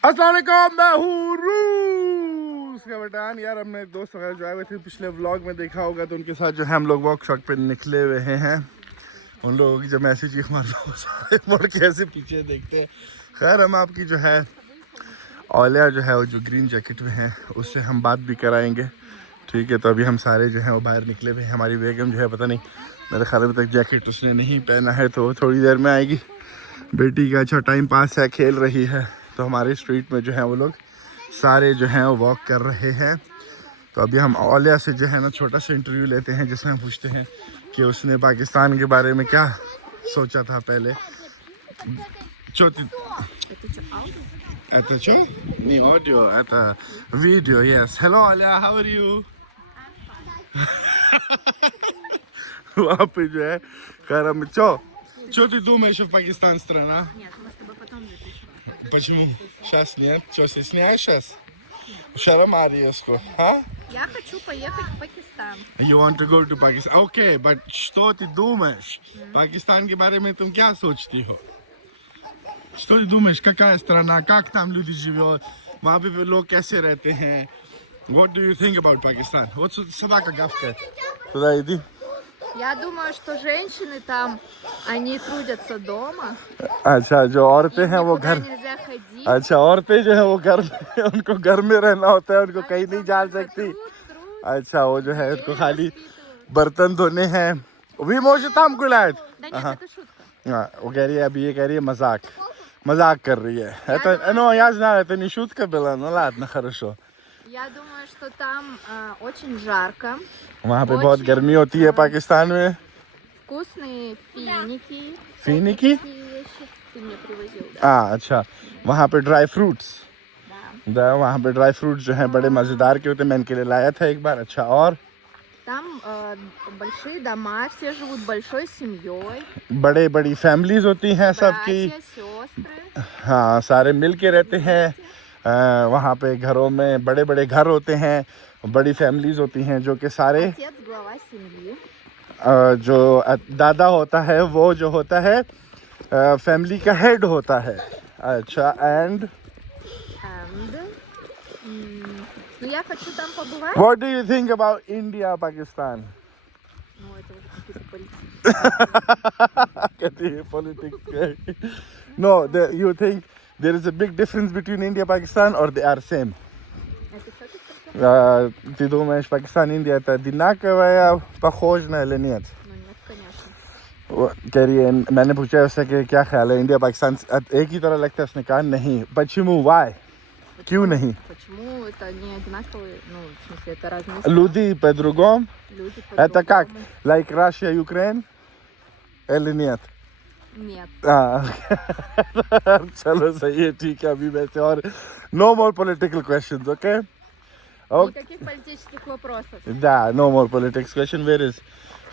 अस्सलाम वालेकुम, मैं हूँ रूस का बटान। यार हमने दोस्त वगैरह जो आए हुए थे पिछले व्लॉग में देखा होगा, तो उनके साथ जो है हम लोग वॉक शॉक पे निकले हुए हैं। उन लोगों की जब ऐसी चीख मार लो सारे मुड़ के ऐसे पीछे देखते हैं। खैर हम आपकी जो है औलिया जो है वो जो ग्रीन जैकेट में है उससे हम बात भी कराएंगे, ठीक है। तो अभी हम सारे जो हैं वो बाहर निकले हुए हैं। हमारी बेगम जो है पता नहीं, मेरे ख्याल में तक जैकेट उसने नहीं पहना है, तो थोड़ी देर में आएगी। बेटी का अच्छा टाइम पास है, खेल रही है। तो हमारे स्ट्रीट में जो है वो लोग सारे जो हैं वो वॉक कर रहे हैं। तो अभी हम औलिया से जो है ना छोटा सा इंटरव्यू लेते हैं, जिसमें हम पूछते हैं कि उसने पाकिस्तान के बारे में क्या सोचा था पहले। Video yes. Hello Auliya, how are you? वहाँ पे जो है खैर что ты думаешь в Пакистан страна? Нет, мы с тобой потом запишем. Почему? Сейчас нет? Что, стесняешь сейчас? Шарам आ रही है उसको, हाँ? Я хочу поехать в Пакистан. You want to go to Pakistan? Okay, but что ты думаешь? Pakistan के बारे में तुम क्या सोचती हो? Что ты думаешь? Какая страна? Как там люди живут? वहाँ पे लोग कैसे रहते हैं? What do you think about Pakistan? Вот собака гавкает. Туда иди. Я думаю, что женщины там, они трудятся дома. अच्छा, जो औरतें हैं वो Никуда घर нельзя ходить. अच्छा, औरतें जो है वो घर में उनको घर में रहना होता है, उनको कहीं नहीं जा सकती। Труд. अच्छा, वो जो है Детей उनको खाली воспитывают. बर्तन धोने हैं। भी मुझे там гулять. Да нет, это шутка. हाँ, वो कह रही है, अभी ये कह रही है मजाक कर रही है। Это, ну, я знаю, это не шутка была, ну ладно, хорошо। Я думаю, что там очень жарко. वहाँ पे बहुत गर्मी होती है पाकिस्तान में। Вкусные финики. Финики? Такие вещи ты мне привозил, да? हाँ, अच्छा, वहाँ पे ड्राई फ्रूट्स, Да. वहाँ पे ड्राई फ्रूट्स जो हैं बड़े मज़ेदार के होते हैं। मैं इनके लिए लाया था एक बार। अच्छा, और Там большие дома, все живут большой семьей. बड़े बड़ी फैमिलीज होती हैं सबकी। Братья, сестры. हाँ, सारे मिल के रहते हैं। वहाँ पे घरों में बड़े बड़े घर होते हैं, बड़ी फैमिलीज होती हैं, जो कि सारे Отец глава семьи. जो दादा होता है वो जो होता है फैमिली का हेड होता है। अच्छा, and And, ну, я хочу там побывать. What do you think about India Pakistan? Ну, это уже какие-то политические. कहती है politics. No, you think there is a big difference between India Pakistan और दे आर सेम? Это что ты спросил? Ты думаешь, Пакистан и Индия это одинаковая, похожа или нет? Ну, нет, конечно. वो कह रही है, मैंने पूछा उससे कि क्या ख्याल है, इंडिया पाकिस्तान एक ही तरह लगता है? उसने कहा नहीं। почему? Why? क्यों नहीं? Почему это не одинаковые, ну, в смысле, это разные страны, Люди по-другому? люди Это как? по-другому. Like Russia, Ukraine? Или нет? Нет. हाँ। चलो सही है, ठीक है। अभी वैसे और no more political questions, okay? Okay. Никаких политических вопросов. Yeah, no more politics question. Where is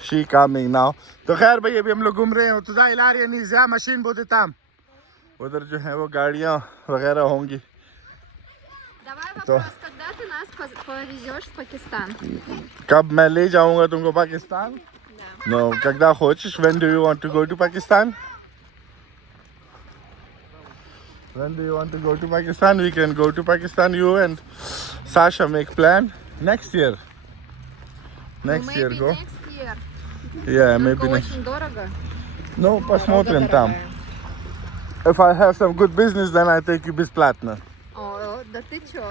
she coming now? तो खैर भाई, अभी हम लोग घूम रहे हैं। तो इलारिया नीज़ा मशीन बहुत tam उधर जो है वो गाड़ियाँ वगैरह होंगी। Давай вопрос, когда ты нас повезешь в Пакистан? कब मैं ले जाऊँगा तुमको Pakistan? Да. No, когда хочешь. When do you want to go to Pakistan? When do you want to go to Pakistan? We can go to Pakistan. You and Sasha make plan next year. Next year Maybe go. next year. Yeah, Только maybe next. очень дорого. Ну, посмотрим Дорога там. дорогая. If I have some good business, then I take you бесплатно. О, да ты чё?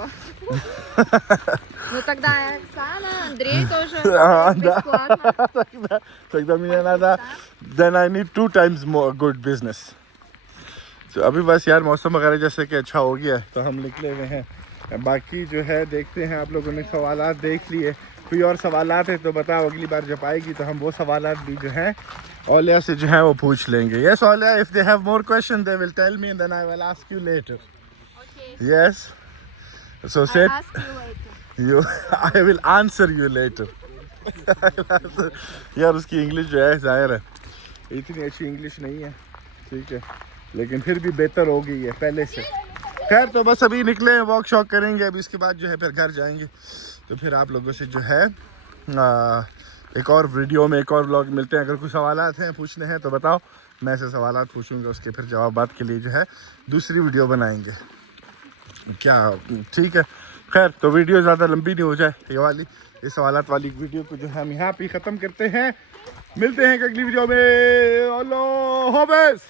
Ну тогда Оксана, Андрей тоже Да. бесплатно. тогда мне надо. Then I need 2 times more good business. तो अभी बस यार मौसम वगैरह जैसे कि अच्छा हो गया, तो हम निकले हुए हैं। बाकी जो है देखते हैं। आप लोगों ने सवालात देख लिए, कोई और सवालात है तो बताओ, अगली बार जब आएगी तो हम वो सवालात भी जो हैं औलिया से जो है वो पूछ लेंगे। Yes Auliya, if they have more question they will tell me and then I will ask you later. Okay, yes, so I say ask you later. You I will answer you later. यार उसकी English जो है जाहिर है इतनी अच्छी English नहीं है, ठीक है, लेकिन फिर भी बेहतर हो गई है पहले से। खैर, तो बस अभी निकले हैं, वॉक शॉक करेंगे। अभी इसके बाद जो है फिर घर जाएंगे। तो फिर आप लोगों से जो है एक और वीडियो में एक और व्लॉग मिलते हैं। अगर कोई सवालात हैं पूछने हैं तो बताओ, मैं ऐसे सवालात पूछूंगा, उसके फिर जवाबात के लिए जो है दूसरी वीडियो बनाएंगे। क्या ठीक है। खैर तो वीडियो ज़्यादा लंबी नहीं हो जाए ये वाली, ये सवालात वाली वीडियो को जो है हम यहाँ पे ख़त्म करते हैं। मिलते हैं अगली वीडियो में। अल्लाह हाफ़िज़।